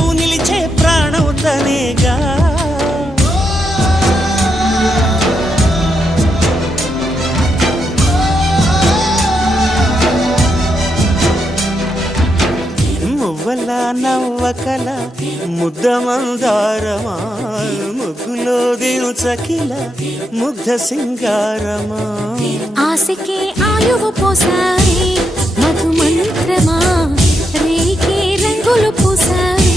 నిత్యం నిలిచే ప్రాణం తనేగా. మువ్వల నవ్వకల ముద్ద మందారమా, ముగ్గులో దించకిల ముగ్ధ సింగారమా. ఆశకే ఆయువు పోసారి మధు మంత్రమా, రేకే రంగులు పూసారి.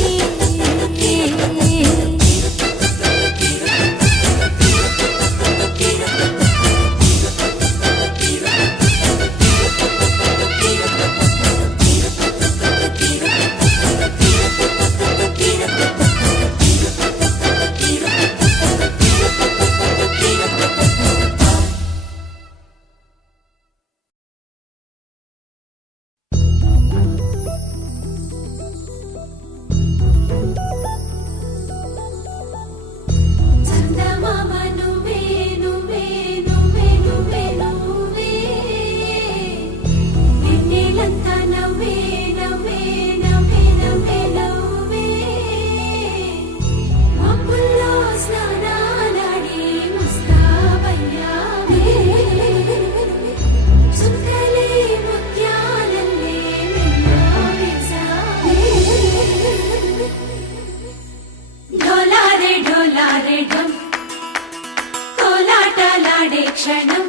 క్షణం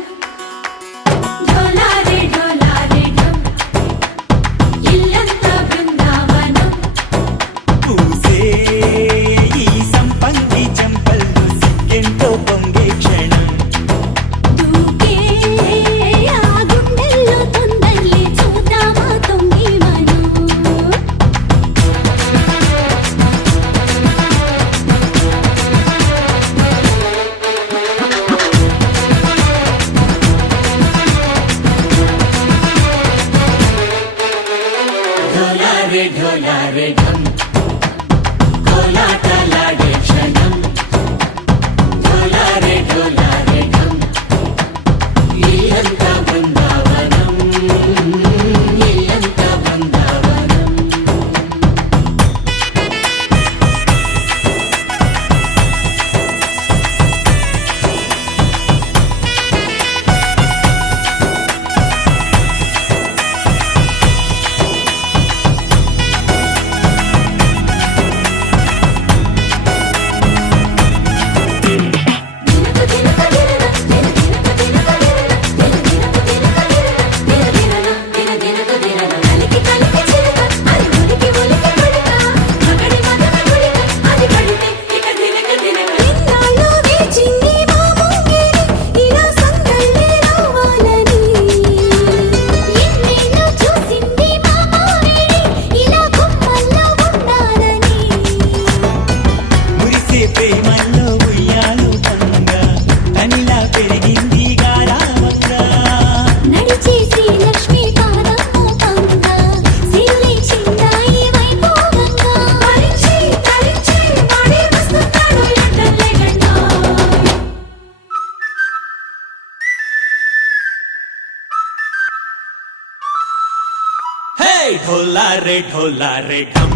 ढोला रे ढम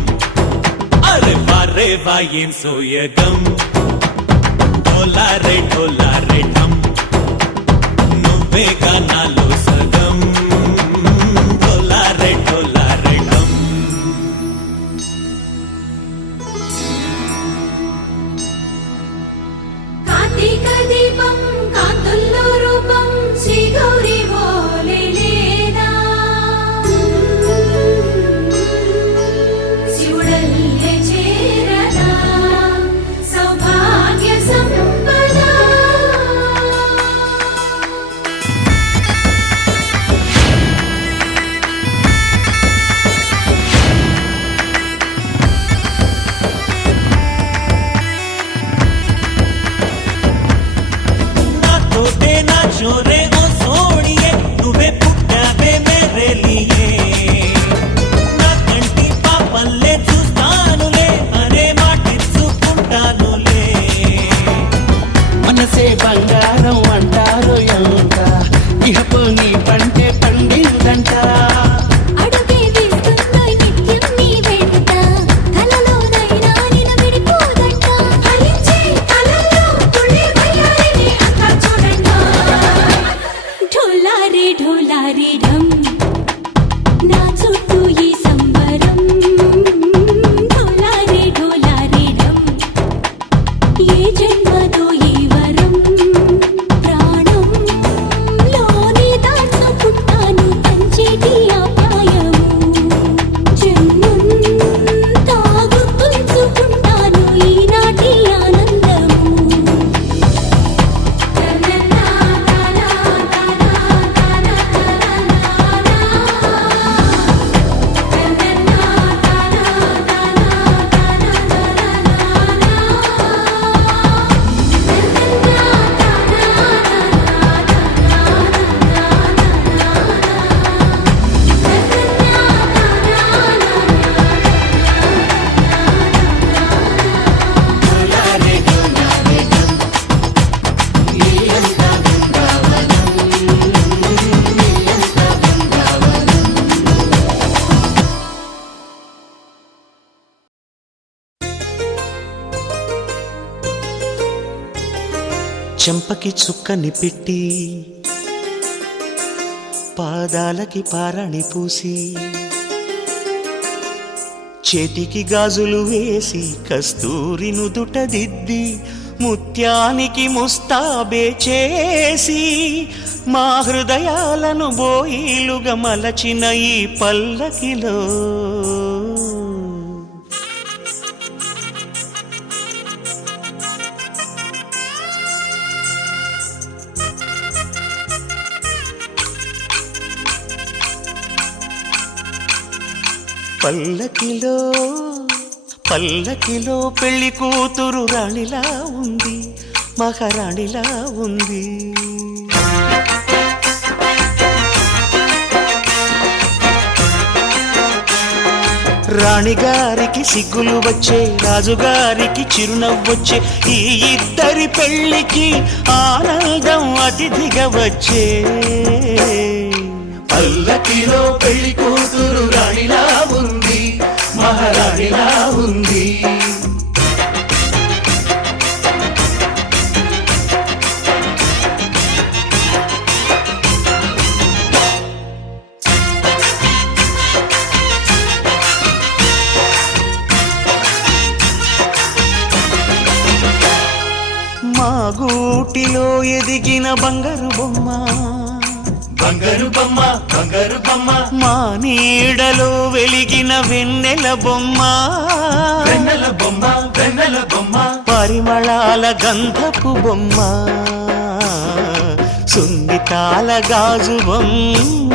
अरे वाह यें सोयगम ढोला रे ढम నువ్వే నాలో సగం ढोला रे ढम కార్తీక దీపం కాంతుల్లో రూపం శ్రీ గౌరీ ఓలే లేనా శివుడల్లే చేరదా సౌభాగ్య సంపద చెంపకి చుక్కని పెట్టి పాదాలకి పారాణి పూసి చేతికి గాజులు వేసి కస్తూరి నుదుట దిద్ది ముత్యానికి ముస్తాబే చేసి మా హృదయాలను బోయిలుగా మలచిన ఈ పల్లకిలో పల్లకిలో పల్లకిలో పెళ్లి కూతురు రాణిలా ఉంది, మహారాణిలా ఉంది. రాణిగారికి సిగ్గులు వచ్చే, రాజుగారికి చిరునవ్వొచ్చే, ఈ ఇద్దరి పెళ్లికి ఆనందం అతిథిగా వచ్చే. పల్లకిలో పెళ్లి కూతురు రాణిలా ఉంది, మహారాణిలా ఉంది. మా గూటిలో ఎదిగిన బంగారు బొమ్మ, బంగారు బొమ్మ, బంగారు బొమ్మ. మా నీడలో వెలిగిన వెన్నెల బొమ్మ, వెన్నెల బొమ్మ, వెన్నెల బొమ్మ. పరిమళాల గంధపు బొమ్మ, సున్నితాల గాజు బొమ్మ.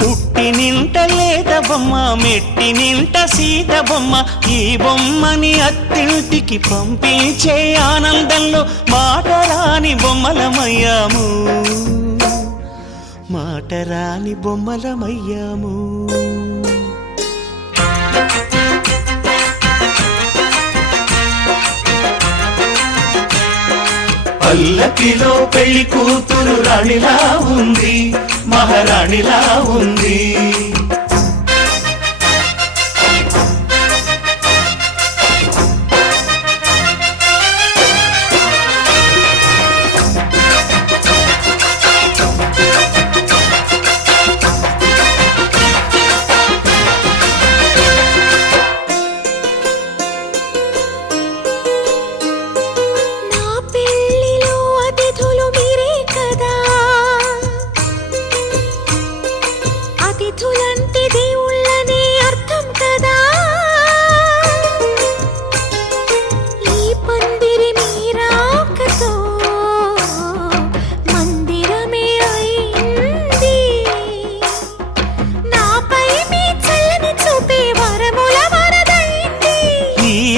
పుట్టి నింట లేత బొమ్మ, మెట్టి నింట సీత బొమ్మ. ఈ బొమ్మని అత్తింటికి పంపించే ఆనందంలో మాటరాని బొమ్మలమయ్యాము, మాటరాని బొమ్మలమయ్యాము. పల్లకిలో పెళ్లి కూతురు రాణిలా ఉంది, మహారాణిలా ఉంది.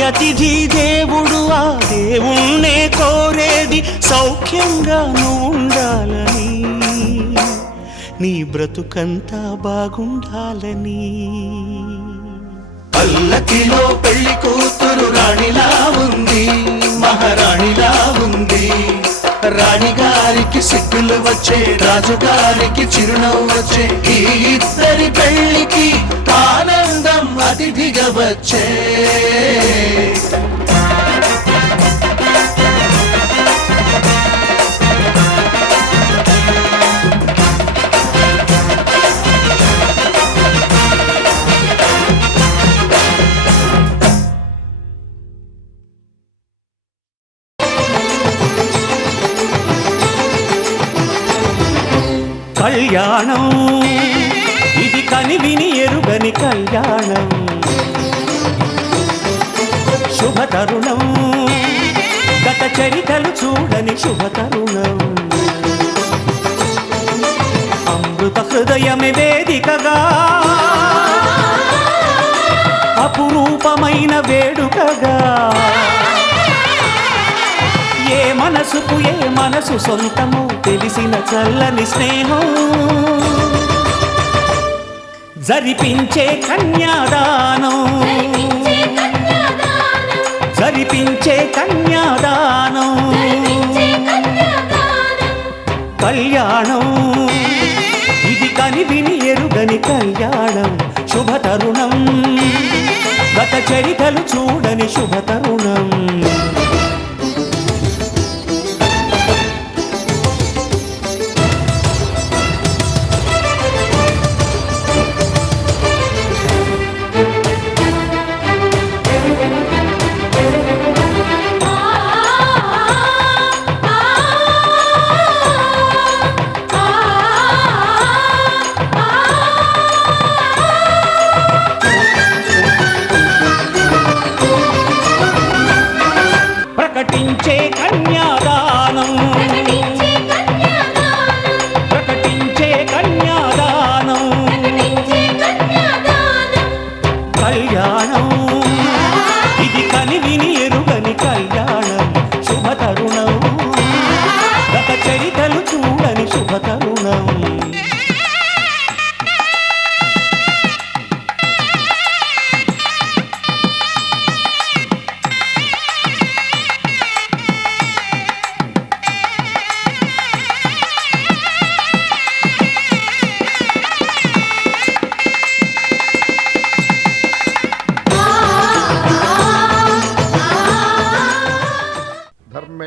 అతిథి దేవుడు ఆ దేవుణ్ణే కోరేది సౌఖ్యంగా నువ్వు ఉండాలని, నీ బ్రతుకంతా బాగుండాలని. పల్లకిలో పెళ్లి కూతురు రాణిలా ఉంది, మహారాణిలా ఉంది. రాణిగారికి సిగ్గులు వచ్చే, రాజుగారికి చిరునవ్వు వచ్చే, ఈ ఇద్దరి పెళ్లికి ఆనందం అతిథిగా వచ్చే. కళ్యాణం ఇది కనివిని ఎరుగని కళ్యాణం, శుభతరుణం గత చరితలు చూడని శుభతరుణం. అమృత హృదయమే వేదికగా, అపురూపమైన వేడుకగా. ఏ మనసుకు ఏ మనసు సొంతము తెలిసిన చల్లని స్నేహం, జరిపించే కన్యాదానం, జరిపించే కన్యాదానం. కళ్యాణం ఇది కనివిని ఎరుగని కళ్యాణం, శుభతరుణం గత చరితలు చూడని శుభతరుణం.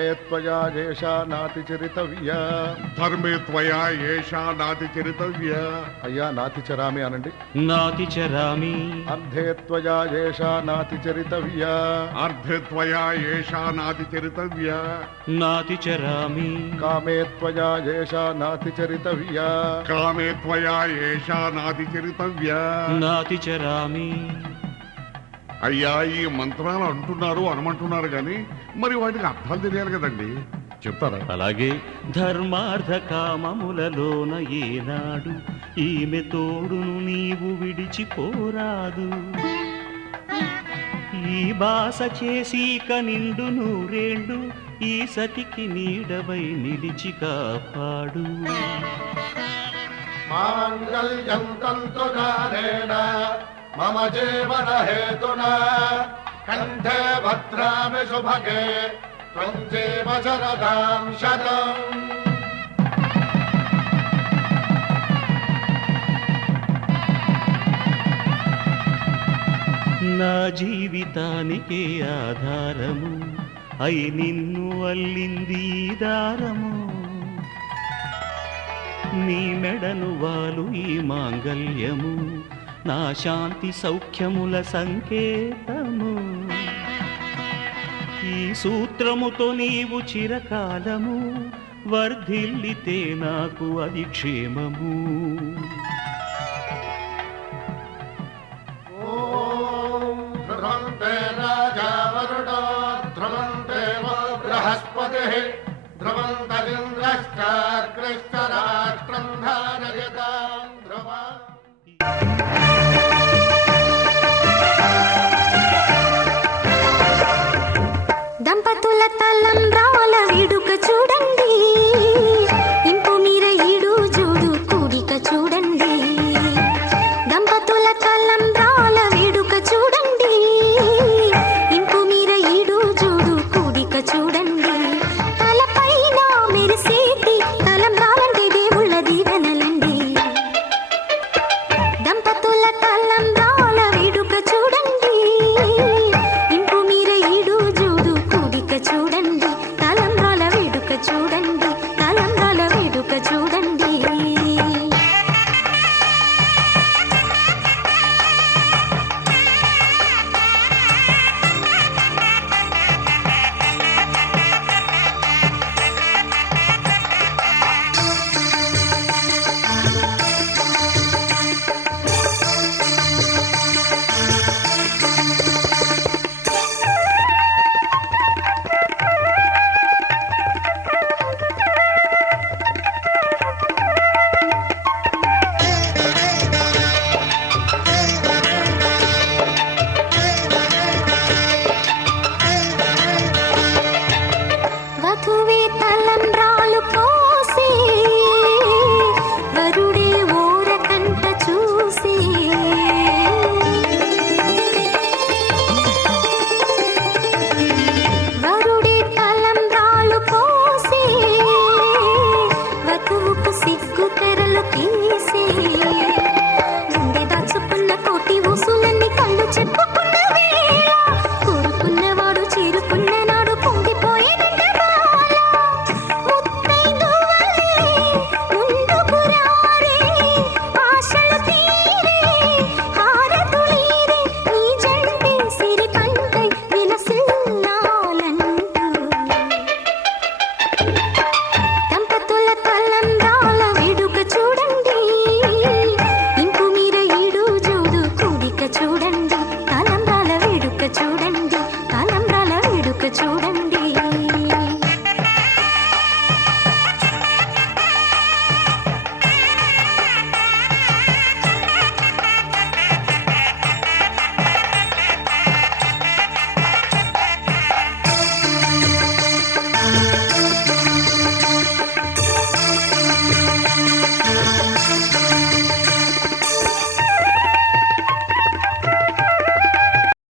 ధర్మే త్వయా ఏషా నాతి చరితవ్యా. ధర్మే త్వయా ఏషా నాతి చరితవ్య. అయ్యా నాతి చరామి అనండి. నాతి చరామి. అర్ధే త్వయా ఏషా నాతి చరితవ్యా. అర్ధే త్వయా ఏషా నాతి చరితవ్య. నాతి చరామి. కామే త్వయా ఏషా నాతి చరితవ్యా. కామే త్వయా ఏషా నాతి చరితవ్య. నాతి చరామి. అయ్యా ఈ మంత్రాలు అంటున్నారు అనమంటున్నారు కానీ మరి వాటికి అర్థాలు తెలియాలి కదండి, చెప్తారా? అలాగే ధర్మార్థ కామములలోన ఏనాడు ఈమె తోడును నీవు విడిచిపోరాదు. ఈ బాస చేసి కనిండు నూరేండు ఈ సతికి నీడవై నిలిచి కాపాడు. మాంగళ్యం తంతునానేన మమ జీవన హేతునా కంఠే భద్రామి శుభగే త్వం జీవ శరదాం శతం. నా జీవితానికే ఆధారము అయి నిన్ను అల్లింది ఈ దారము. నీ మెడను వాలు ఈ మాంగల్యము నా శాంతి సౌఖ్యముల సంకేతము. ఈ సూత్రముతో నీవు చిరకాలము వర్ధిల్లితే నాకు అది క్షేమము. ధ్రువంతే రాజా వరుణో ధ్రువంతే బృహస్పతిః ధ్రువంతరింద్రశ్చాగ్రశ్చ రాష్ట్రం ధారయతాం ధ్రువా. దంపతుల తలంబ్రా